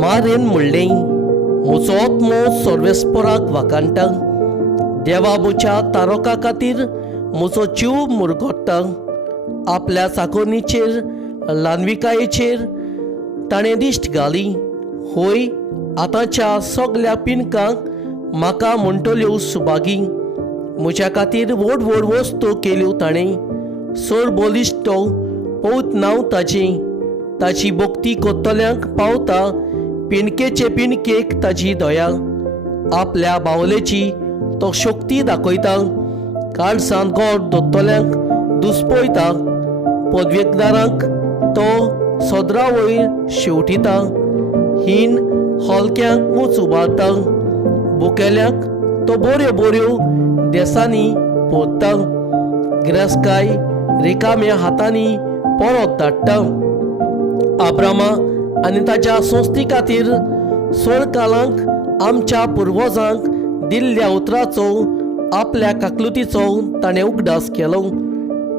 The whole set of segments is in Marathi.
मारेन म्हणलें म्हजो आत्मो सर्वेस्पराक वाकाणटा. देवाबुच्या तारोका खातीर म्हजो जीव मुरगोडटा. आपल्या चाकोनीचेर ल्हानविकायेचेर ताणें दिश्ट घाली. होय, आतांच्या सगळ्या पिणकांक म्हाका म्हणटल्यो सुभागी. म्हज्या खातीर व्हड व्हड वस्तू केल्यो ताणें. चड बलिश्ट तो पळोवत नांव ताची भक्ती कोत्तल्यांक पावता पिणकेचे पिणकेक ताची दया. आपल्या बावलेची तो शक्ती दाखयता. काळजांत गोड दोत्तल्यांक दुस्पयता. पदवेकदारांक तो सदरा वयर शेवटिता. हीन हलक्यांक मूच उबारता. भुकेल्यांक तो बऱ्यो बऱ्यो देसांनी पोसता. गिरासकाय रिकाम्या हातांनी परत धाडटा. अब्रामा आनी ताच्या संस्थी खातीर चड काळांक आमच्या पुर्वजांक दिल्ल्या उतराचो आपल्या काकलुतीचो ताणें उगडास केलो.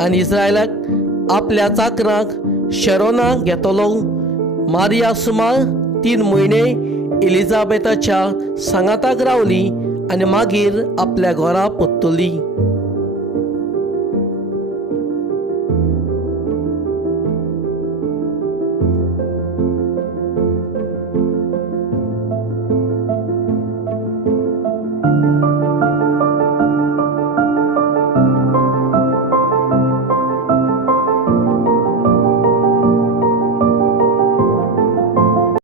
आनी इस्रायलाक आपल्या चाकरांक शेरोनाक घेतलो. मारिया सुमार 3 म्हयने एलिझाबेथाच्या सांगाताक रावली आनी मागीर आपल्या घरा परतली.